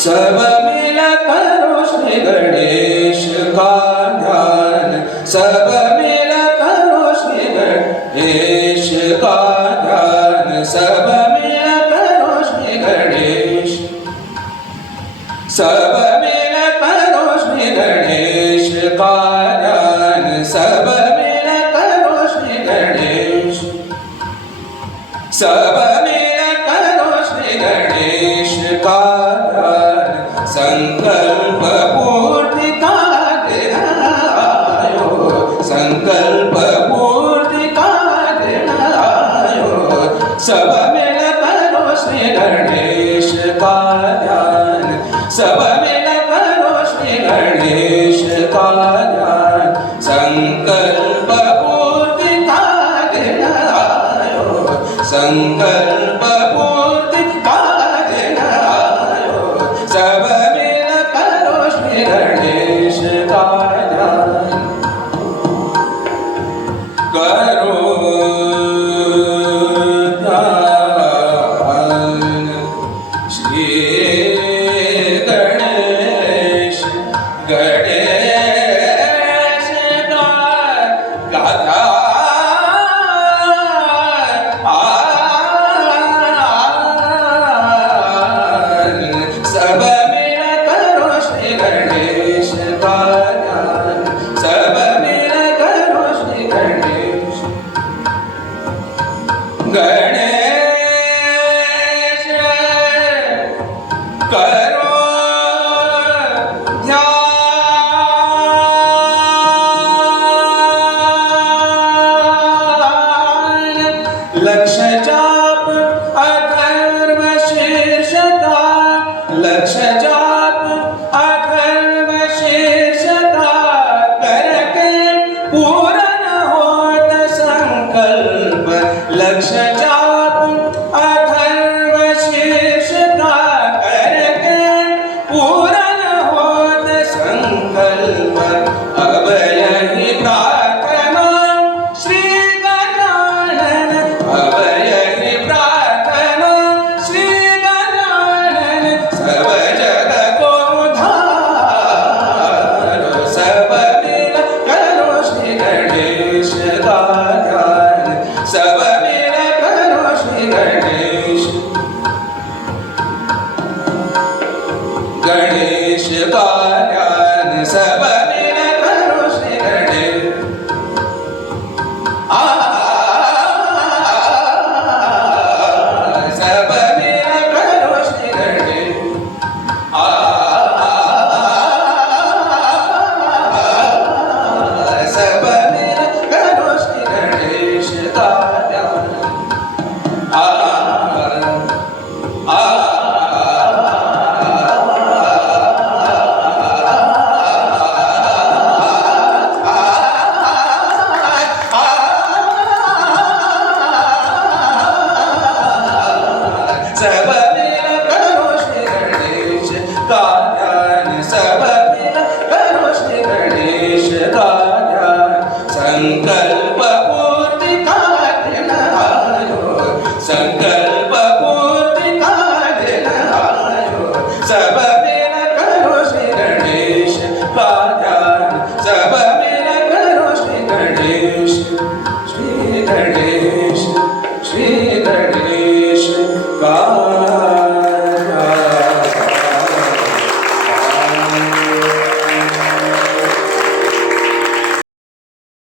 सब मिला करो श्री गणेश का ध्यान। सब मिला करो श्री गणेश का ध्यान। सब मिला करो श्री गणेश। सब मिला करो श्री गणेश का ध्यान। सब मिला करो श्री गणेश। सब मिला करो श्री गणेश का ध्यान। संकल्प पूर्ति का आयो संकल्प पूर्ति का आयो सब मिला करो श्री गणेश का ध्यान सब मिला करो श्री गणेश का ध्यान संकल्प पूर्ति का आयो संकल्प Radhe लक्ष जाप अथर्व शीर्षता लक्ष Krishna. गणेश का இடங்களில்